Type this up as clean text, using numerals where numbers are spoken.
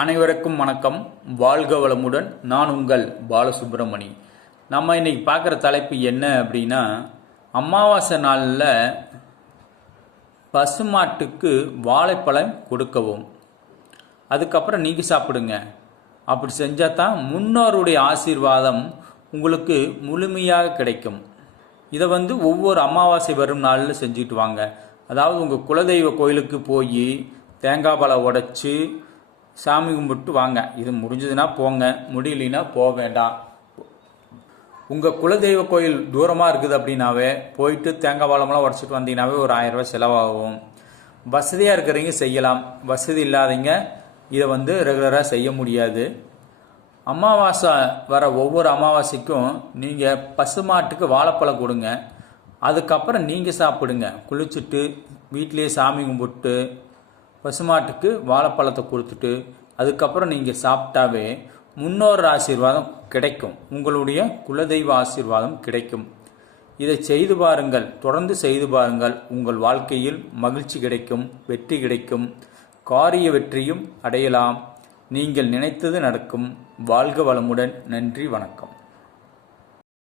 அனைவருக்கும் வணக்கம். வாழ்க வளமுடன். நான் உங்கள் பாலசுப்ரமணி. நம்ம இன்னைக்கு பார்க்குற தலைப்பு என்ன அப்படின்னா, அமாவாசை நாளில் பசுமாட்டுக்கு வாழைப்பழம் கொடுக்கவும், அதுக்கப்புறம் நீங்கள் சாப்பிடுங்க. அப்படி செஞ்சால் தான் முன்னோருடைய ஆசீர்வாதம் உங்களுக்கு முழுமையாக கிடைக்கும். இதை ஒவ்வொரு அமாவாசை வரும் நாளில் செஞ்சுட்டு வாங்க. அதாவது உங்கள் குலதெய்வ கோயிலுக்கு போய் தேங்காய் பழம் உடைச்சி சாமி கும்பிட்டு வாங்க. இது முடிஞ்சதுன்னா போங்க, முடியலனா போக வேண்டாம். உங்கள் குலதெய்வ கோயில் தூரமாக இருக்குது அப்படின்னாவே போயிட்டு தேங்காய் பழமெல்லாம் உடச்சிட்டு வந்தீங்கன்னாவே ஒரு 1000 ரூபாய் செலவாகும். வசதியாக இருக்கிறவங்க செய்யலாம், வசதி இல்லாதவங்க இதை ரெகுலராக செய்ய முடியாது. அமாவாசை வர ஒவ்வொரு அமாவாசைக்கும் நீங்கள் பசுமாட்டுக்கு வாழைப்பழம் கொடுங்க. அதுக்கப்புறம் நீங்கள் சாப்பிடுங்க. குளிச்சுட்டு வீட்டிலேயே சாமி கும்பிட்டு பசுமாட்டுக்கு வாழைப்பழத்தை கொடுத்துட்டு அதுக்கப்புறம் நீங்கள் சாப்பிட்டாவே முன்னோர் ஆசீர்வாதம் கிடைக்கும், உங்களுடைய குலதெய்வ ஆசீர்வாதம் கிடைக்கும். இதை செய்து பாருங்கள், தொடர்ந்து செய்து பாருங்கள். உங்கள் வாழ்க்கையில் மகிழ்ச்சி கிடைக்கும், வெற்றி கிடைக்கும், காரிய வெற்றியும் அடையலாம். நீங்கள் நினைத்தது நடக்கும். வாழ்க வளமுடன். நன்றி, வணக்கம்.